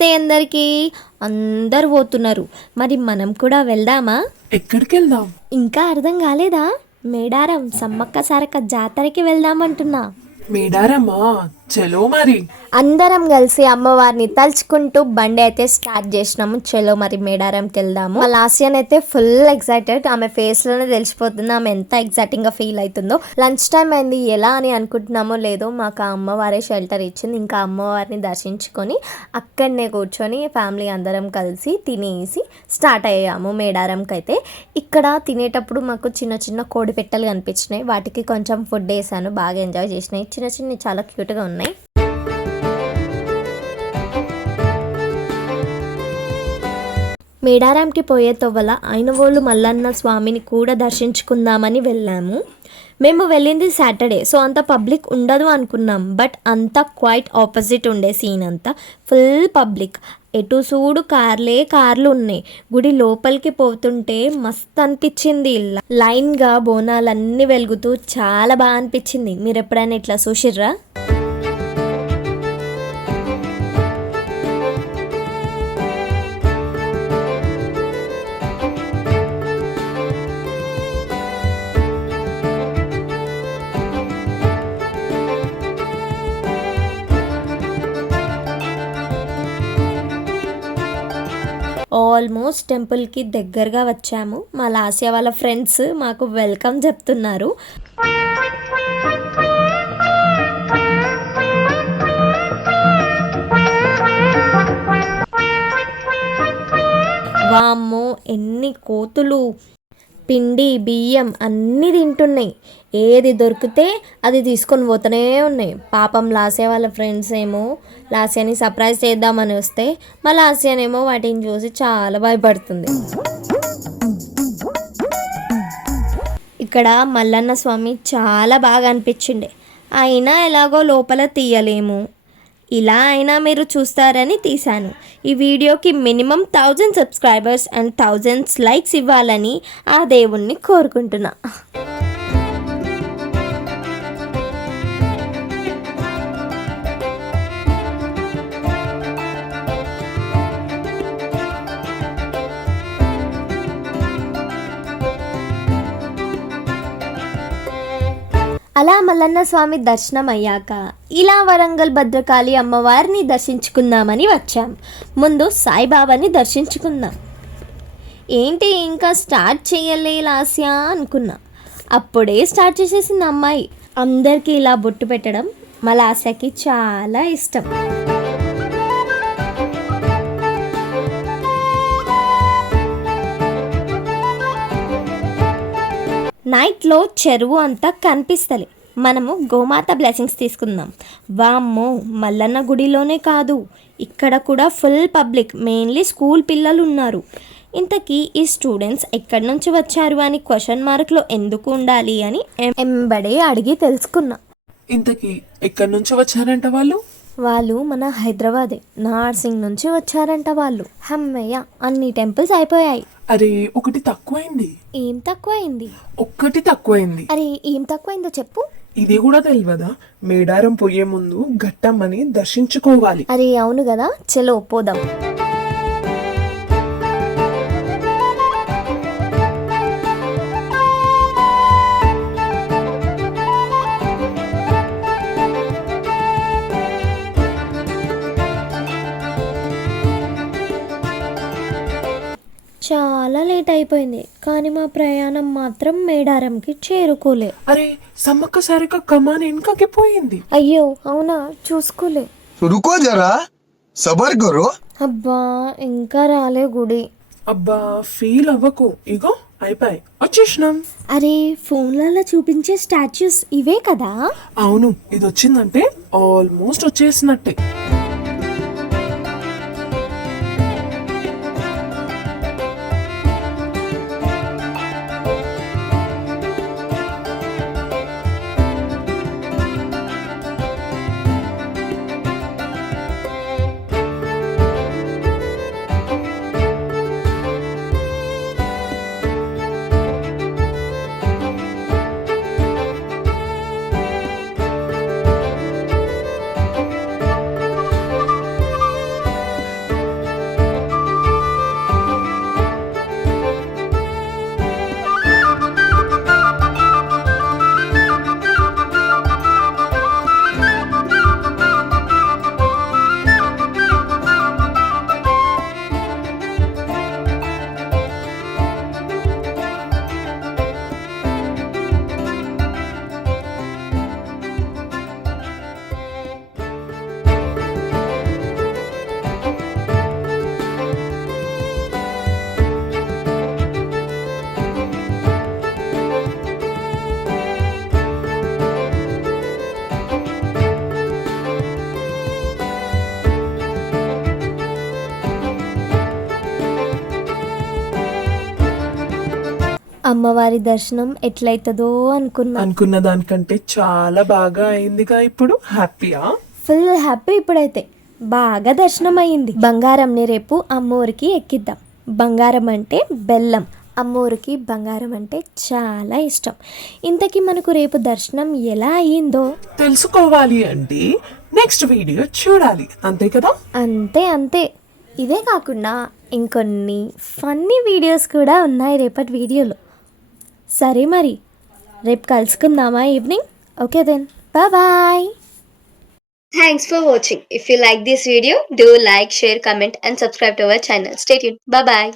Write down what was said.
నమస్తే అందరికీ. అందరు పోతున్నారు, మరి మనం కూడా వెళ్దామా? ఎక్కడికి వెళ్దాం? ఇంకా అర్థం కాలేదా? మేడారం సమ్మక్క సారక్క జాతరకి వెళ్దామంటున్నా. మేడారమ్మా, చలో మరి. అందరం కలిసి అమ్మవారిని తలుచుకుంటూ బండి అయితే స్టార్ట్ చేసినాము. చలో మరి మేడారంకి వెళ్దాము. మా లాస్యన్ అయితే ఫుల్ ఎక్సైటెడ్. ఆమె ఫేస్ లోనే తెలిసిపోతుంది ఆమె ఎంత ఎక్సైటింగ్ గా ఫీల్ అవుతుందో. లంచ్ టైం అయింది, ఎలా అని అనుకుంటున్నామో లేదో మాకు ఆ అమ్మవారే షెల్టర్ ఇచ్చింది. ఇంకా అమ్మవారిని దర్శించుకొని అక్కడనే కూర్చొని ఫ్యామిలీ అందరం కలిసి తినేసి స్టార్ట్ అయ్యాము మేడారంకి. అయితే ఇక్కడ తినేటప్పుడు మాకు చిన్న చిన్న కోడి పెట్టెలు కనిపించినాయి. వాటికి కొంచెం ఫుడ్ వేసాను, బాగా ఎంజాయ్ చేసినాయి. చిన్న చిన్న చాలా క్యూట్గా ఉన్నాయి. మేడారంకి పోయే తొవ్వల ఐనవోలు మల్లన్న స్వామిని కూడా దర్శించుకుందామని వెళ్ళాము. మేము వెళ్ళింది సాటర్డే, సో అంత పబ్లిక్ ఉండదు అనుకున్నాం. బట్ అంతా క్వైట్ ఆపోజిట్ ఉండే సీన్. అంతా ఫుల్ పబ్లిక్, ఎటు చూడు కార్లు ఉన్నాయి. గుడి లోపలికి పోతుంటే మస్తు అనిపించింది. లైన్గా బోనాలన్నీ వెలుగుతూ చాలా బాగా అనిపించింది. మీరు ఎప్పుడైనా ఇట్లా చూసిర్రా? ఆల్మోస్ట్ టెంపుల్కి దగ్గరగా వచ్చాము. మా లాస్య వాళ్ళ ఫ్రెండ్స్ మాకు వెల్కమ్ చెప్తున్నారు. వామ్మో, ఎన్ని కోతులు! పిండి బియ్యం అన్నీ తింటున్నాయి. ఏది దొరికితే అది తీసుకొని పోతూనే ఉన్నాయి. పాపం లాస్య వాళ్ళ ఫ్రెండ్స్ ఏమో లాస్యాని సర్ప్రైజ్ చేద్దామని వస్తే మా లాస్యానేమో వాటిని చూసి చాలా భయపడుతుంది. ఇక్కడ మల్లన్న స్వామి చాలా బాగా అనిపించిండే. అయినా ఎలాగో లోపల తీయలేము, ఇలా అయినా మీరు చూస్తారని తీశాను. ఈ వీడియోకి మినిమం 1000 సబ్స్క్రైబర్స్ అండ్ 1000 లైక్స్ ఇవ్వాలని ఆ దేవుణ్ణి కోరుకుంటున్నా. అలా మల్లన్న స్వామి దర్శనం అయ్యాక ఇలా వరంగల్ భద్రకాళి అమ్మవారిని దర్శించుకుందామని వచ్చాం. ముందు సాయిబాబాని దర్శించుకుందాం. ఏంటి ఇంకా స్టార్ట్ చేయలే లాస్యా అనుకున్నా. అప్పుడే స్టార్ట్ చేసేసింది అమ్మాయి. అందరికీ ఇలా బొట్టు పెట్టడం మా లాస్యకి చాలా ఇష్టం. నైట్లో చెరువు అంతా కనిపిస్తలే. మనము గోమాత బ్లెస్సింగ్స్ తీసుకుందాం. వామ్మో, మల్లన్న గుడిలోనే కాదు ఇక్కడ కూడా ఫుల్ పబ్లిక్, మెయిన్లీ స్కూల్ పిల్లలు ఉన్నారు. ఇంతకీ ఈ స్టూడెంట్స్ ఎక్కడి నుంచి వచ్చారు అని క్వశ్చన్ మార్క్లో ఎందుకు ఉండాలి అని ఎంబడే అడిగి తెలుసుకున్నా. ఇంతకీ ఎక్కడి నుంచి వచ్చారంట వాళ్ళు? వాళ్ళు మన హైదరాబాదే, నార్సింగ్ నుంచి వచ్చారంట వాళ్ళు. హమ్మయ్య, అన్ని టెంపుల్స్ అయిపోయాయి. అరే, ఒకటి తక్కువైంది. ఏం తక్కువైంది? ఒక్కటి తక్కువైంది. అరే, ఏం తక్కువైందో చెప్పు. ఇది కూడా తెలియదా? మేడారం పోయే ముందు ఘట్టమ్మని దర్శించుకోవాలి. అరే అవును కదా, చలో పోదాం. చాలా లేట్ అయిపోయింది, కానీ మా ప్రయాణం మాత్రం మేడారంకి చేరుకోలే. అరే, సమ్మక్క సారక్క కమాన్ వెనుకకి పోయింది. అయ్యో అవునా, చూసుకోలే. రుకో జరా, సబర్ కరో. అబ్బా, ఇంకా రాలే గుడి. అబ్బా, ఫీల్ అవ్వకు, ఇగో అయిపోయి వచ్చేసినాం. అరే, ఫోన్లలో చూపించే స్టాచ్యూస్ ఇవే కదా? అవును, ఇది వచ్చిందంటే ఆల్మోస్ట్ వచ్చేసినట్టే. అమ్మవారి దర్శనం ఎట్లయితుందో అనుకున్నా. అనుకున్న దానికంటే చాలా బాగా అయిందిగా. ఇప్పుడు హ్యాపీయా? Full happy. ఇప్పుడైతే బాగా దర్శనం అయ్యింది. బంగారంని రేపు అమ్మవారికి ఎక్కిద్దాం. బంగారం అంటే బెల్లం, అమ్మవారికి బంగారం అంటే చాలా ఇష్టం. ఇంతకీ మనకు రేపు దర్శనం ఎలా అయ్యిందో తెలుసుకోవాలి అంటే నెక్స్ట్ వీడియో చూడాలి, అంతే కదా? అంతే అంతే. ఇదే కాకుండా ఇంకొన్ని ఫన్నీ వీడియోస్ కూడా ఉన్నాయి రేపటి వీడియోలో. సరే మరి రేపు కలుసుకుందామా evening? Okay then, bye. Thanks for watching. If you like this video, do like, share, comment and subscribe to our channel. Stay tuned. Bye bye.